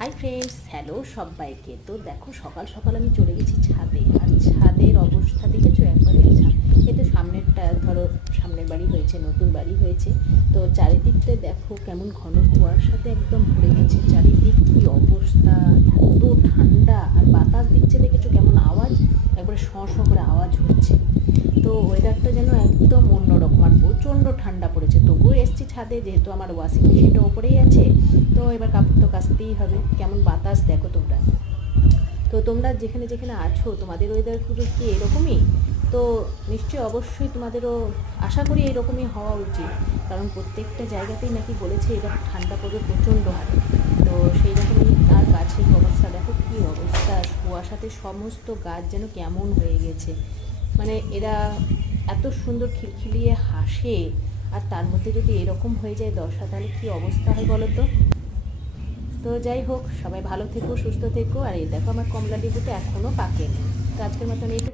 Hi friends, hello সবাইকে। তো দেখো, সকাল সকাল আমি চলে গেছি ছাদে। আর ছাদের অবস্থা দেখেছো একবারে? এই তো সামনেরটা ধরো, সামনের বাড়ি হয়েছে, নতুন বাড়ি হয়েছে। তো চারিদিকটা দেখো কেমন ঘন কুয়াশাতে একদম ভরে গেছে। চারিদিক কী অবস্থা, এত ঠান্ডা। আর বাতাস দিচ্ছে দেখেছো কেমন আওয়াজ, একবারে শঁ শঁ করে আওয়াজ হচ্ছে। তো ওয়েদারটা যেন একদম অন্যরকম। আর প্রচণ্ড ঠান্ডা পড়েছে, তবুও এসছি ছাদে, যেহেতু আমার ওয়াশিং মেশিনটা ওপরেই আছে। তো এবার কাপড় তো কাচতেই হবে। কেমন বাতাস দেখো তোমরা। তো তোমরা যেখানে যেখানে আছো, তোমাদের ওয়েদারগুলো কি এরকমই? তো নিশ্চয়ই অবশ্যই তোমাদেরও আশা করি এরকমই হওয়া উচিত, কারণ প্রত্যেকটা জায়গাতেই নাকি বলেছে এবার ঠান্ডা পড়বে প্রচণ্ড হারে। তো সেই রকমই। আর গাছের অবস্থা দেখো কী অবস্থা, কুয়াশাতে সমস্ত গাছ যেন কেমন হয়ে গেছে। মানে এরা এত সুন্দর খিলখিলিয়ে হাসে, আর তার মধ্যে যদি এরকম হয়ে যায় দশা, তাহলে কী অবস্থা হয় বলো তো। তো যাই হোক, সবাই ভালো থেকো, সুস্থ থেকো। আর এই দেখো, আমার কমলা লেবুটা এখনও পাকেনি। তো আজকের মতন এইটুকু।